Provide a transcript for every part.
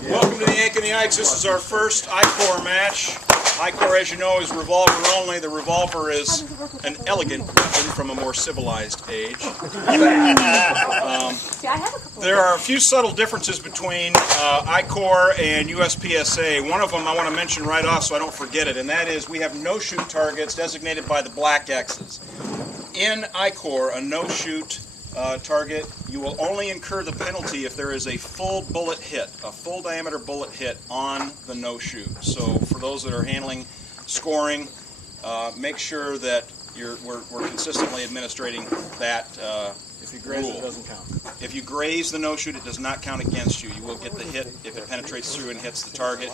Welcome to the Ankeny IKES. This is our first ICORE match. ICORE, as you know, is revolver only. The revolver is an elegant weapon from a more civilized age. There are a few subtle differences between ICORE and USPSA. One of them I want to mention right off so I don't forget it, and that is we have no-shoot targets designated by the black X's. In ICORE, a no-shoot target, you will only incur the penalty if there is a full bullet hit, a full diameter bullet hit on the no-shoot. So for those that are handling scoring, make sure that we're consistently administrating that If you graze rule. it doesn't count. If you graze the no-shoot, it does not count against you. You will get the hit if it penetrates through and hits the target.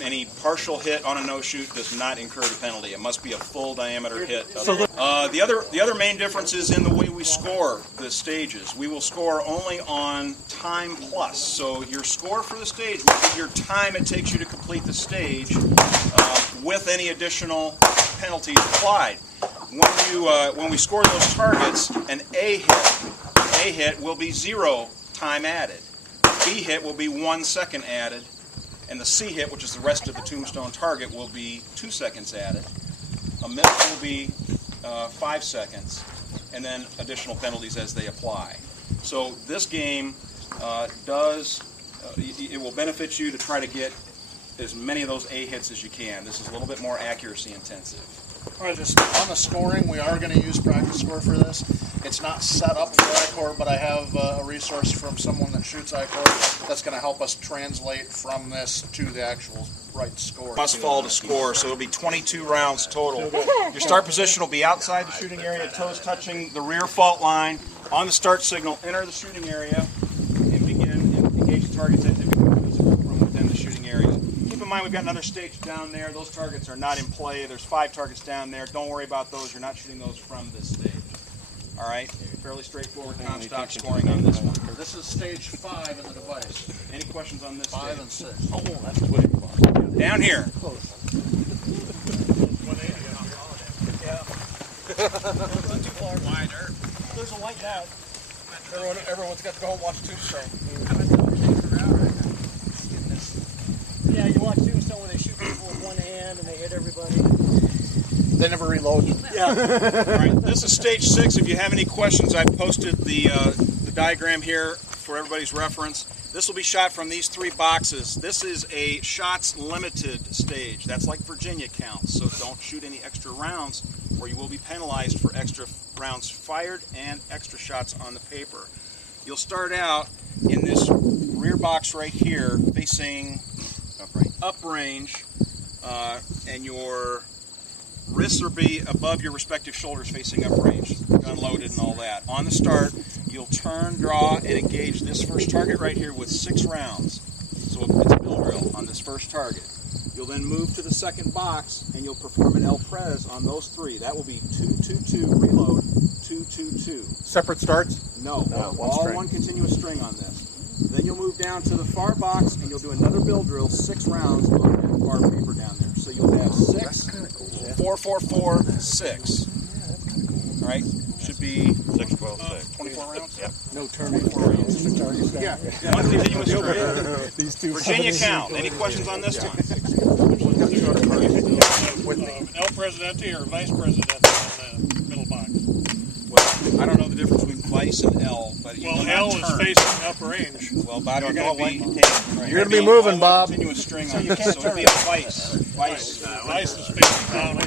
Any partial hit on a no-shoot does not incur the penalty. It must be a full diameter hit. The other main difference is in the way we score the stages. We will score only on time plus. So your score for the stage will be your time it takes you to complete the stage with any additional penalties applied. When we score those targets, an A hit will be 0 time added. B hit will be 1 second added. And the C hit, which is the rest of the tombstone target, will be 2 seconds added. A miss will be 5 seconds, and then additional penalties as they apply. So this game it will benefit you to try to get as many of those A hits as you can. This is a little bit more accuracy intensive. All right, just on the scoring, we are going to use practice score for this. It's not set up for ICORE, but I have a resource from someone that shoots ICORE that's going to help us translate from this to the actual right score. Must fall to score, so it'll be 22 rounds total. Your start position will be outside the shooting area, toes touching the rear fault line. On the start signal, enter the shooting area and begin and engage the targets as they become visible from within the shooting area. Keep in mind we've got another stage down there. Those targets are not in play. There's 5 targets down there. Don't worry about those. You're not shooting those from this stage. All right, fairly straightforward comstock scoring on this one. This is stage 5 in the device. Any questions on this 5 stage? and 6. Oh, that's way far. Down here. Not too far. Wider. There's a light now. Everyone's got to go home and watch Tombstone. Yeah, you watch Tombstone where they shoot people with one hand and they hit everybody. They never reload. Yeah. All right, this is stage 6. If you have any questions, I've posted the diagram here for everybody's reference. This will be shot from these 3 boxes. This is a shots limited stage. That's like Virginia counts, so don't shoot any extra rounds or you will be penalized for extra rounds fired and extra shots on the paper. You'll start out in this rear box right here facing uprange, and your wrists will be above your respective shoulders facing uprange, gun loaded and all that. On the start, you'll turn, draw, and engage this first target right here with 6 rounds. So it's a bill drill on this first target. You'll then move to the second box and you'll perform an El Pres on those 3. That will be 2-2-2, reload, 2-2-2. Separate starts? No, all one continuous string on this. Then you'll move down to the far box and you'll do another bill drill, 6 rounds on that far paper down there. So you'll have 6, 4, 4, 4, 6. All right, should be 6, 12, 6. 24 rounds? Yep. No turning. Yeah, one continuous string. These two. Virginia count. Any questions on this one? El Presidente or Vice Presidente in the middle box? Well, I don't know the difference between vice and L, but you Well, will L not is turn. facing uprange. Well, but it'll be You're going to be moving, Bob. continuous string on this, so it'll be a vice. Vice. Vice is facing down.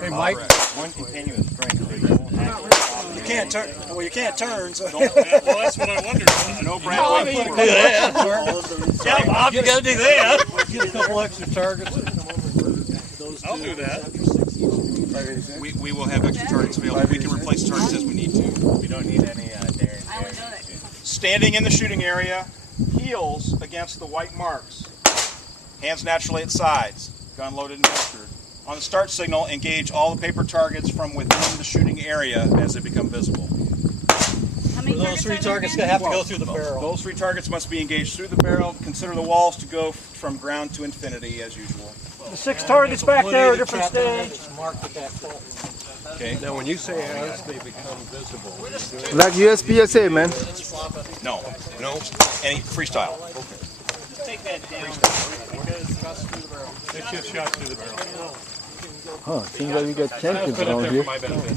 Hey, Mike. One continuous string. So you won't have You can't turn. Well, you can't turn. So. Well, that's what I wondered. No Brad. Yeah, Bob, you got to do that. Get a couple extra targets. I'll do that. We will have extra targets available. We can replace targets as we need to. We don't need any daring. Standing in the shooting area, heels against the white marks. Hands naturally at sides. Gun loaded and holstered. On the start signal, engage all the paper targets from within the shooting area as they become visible. Those 3 targets have to go through the barrel. Those 3 targets must be engaged through the barrel. Consider the walls to go from ground to infinity as usual. The 6 targets back there are different stage. Okay. Now, when you say as they become visible, Like USPSA, man. No. no. Any freestyle. It's just shot through the barrel. Huh, seems like we got champions Put it up around there here. for my benefit.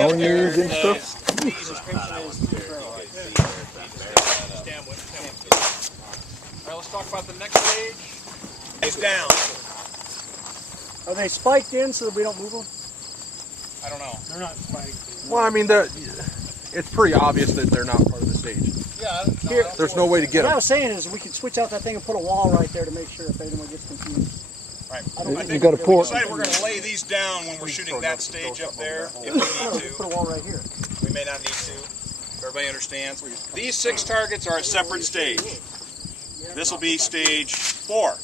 Onions and stuff. All right, let's talk about the next stage. It's down. Are they spiked in so that we don't move them? I don't know. They're not fighting. Well, I mean, it's pretty obvious that they're not part of the stage. Yeah, Here, There's no way to get what I them. was saying is we could switch out that thing and put a wall right there to make sure if anyone gets confused. Right. I don't I think think got a we port. decided we're going to lay these down when we're shooting that stage up there. If we No, need just put to, a wall right here. we may not need to. Everybody understands. These 6 targets are a separate stage. This will be stage 4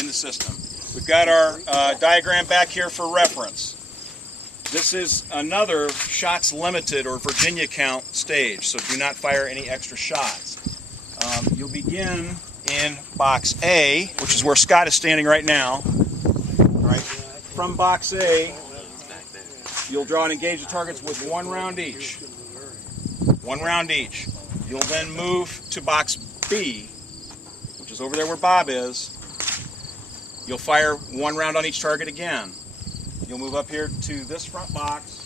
in the system. We've got our diagram back here for reference. This is another shots limited or Virginia count stage, so do not fire any extra shots. You'll begin in box A, which is where Scott is standing right now. Right. From box A, you'll draw and engage the targets with 1 round each. 1 round each. You'll then move to box B, which is over there where Bob is. You'll fire 1 round on each target again. You'll move up here to this front box.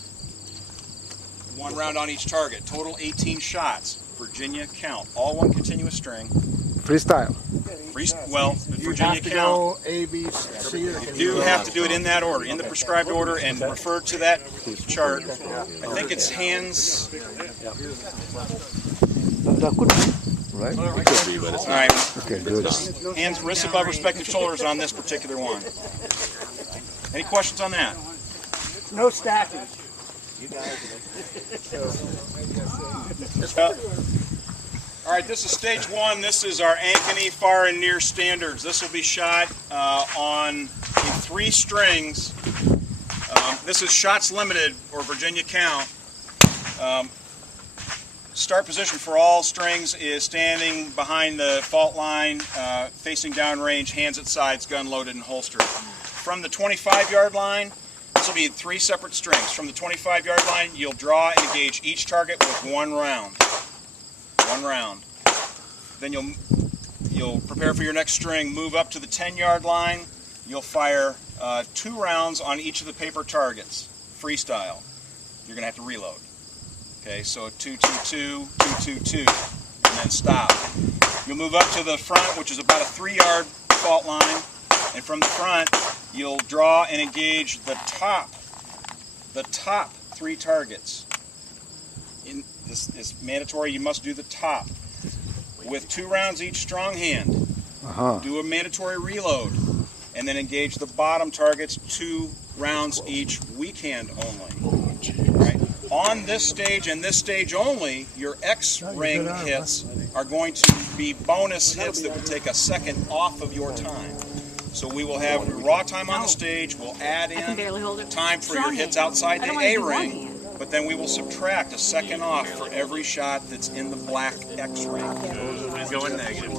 1 round on each target. Total 18 shots. Virginia count. All 1 continuous string. Freestyle. Well, Virginia have to count. go A, B, C, or can You have to do it in that order, in the prescribed order, and refer to that chart. I think it's hands. Right? All right. Okay, good. Hands, wrists above respective shoulders on this particular one. Any questions on that? No stacking. All right, this is stage 1. This is our Ankeny far and near standards. This will be shot in 3 strings. This is shots limited or Virginia count. Start position for all strings is standing behind the fault line, facing downrange, hands at sides, gun loaded and holstered. From the 25-yard line, this will be 3 separate strings. From the 25-yard line, you'll draw and engage each target with 1 round. 1 round. Then you'll prepare for your next string. Move up to the 10-yard line. You'll fire 2 rounds on each of the paper targets. Freestyle. You're going to have to reload. Okay, so 2, 2, 2, 2, 2, 2, and then stop. You'll move up to the front, which is about a 3-yard fault line, and from the front, you'll draw and engage the top 3 targets. In this is mandatory. You must do the top with 2 rounds each strong hand. Do a mandatory reload, and then engage the bottom targets 2 rounds each, weak hand only. Right. On this stage and this stage only, your X-ring hits are going to be bonus hits that will take a second off of your time. So we will have raw time on the stage. We'll add in time for your hits outside the A-ring. But then we will subtract a second off for every shot that's in the black X-ring. Going negative.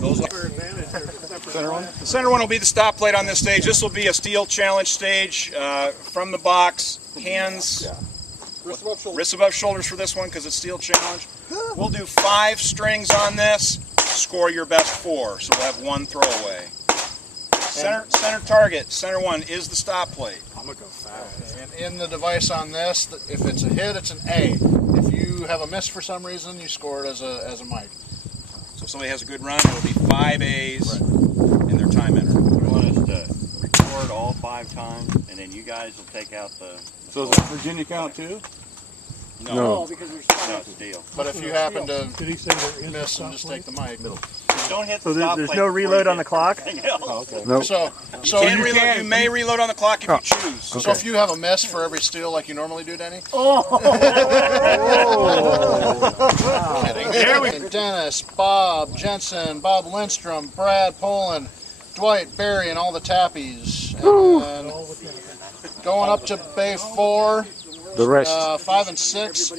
Those center one? The center one will be the stop plate on this stage. This will be a steel challenge stage from the box. Hands, wrists above shoulders for this one because it's steel challenge. We'll do 5 strings on this. Score your best 4, so we'll have 1 throwaway. Center target, center one is the stop plate. I'm gonna go fast. And in the device on this, if it's a hit, it's an A. If you have a miss for some reason, you score it as a mic. So if somebody has a good run, it'll be 5 A's in their time enter. We want us to record all 5 times, and then you guys will take out the... So is it Virginia count too? No. Because there's No, steel. But if you happen to Did he say there is miss a and just take the mic. Don't hit So the stop there's plate no before you reload hit on the clock? anything else. Okay. No. So Can reload, you may reload on the clock if you choose. So if you have a miss for every steal like you normally do, Denny? Kidding. There we go. Dennis, Bob Jensen, Bob Lindstrom, Brad Poland, Dwight, Barry, and all the tappies. And going up to Bay 4, The rest. 5 and 6.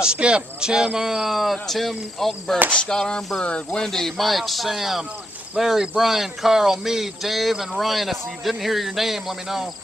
Skip, Tim Altenberg, Scott Arnberg, Wendy, Mike, Sam, Larry, Brian, Carl, me, Dave, and Ryan. If you didn't hear your name, let me know.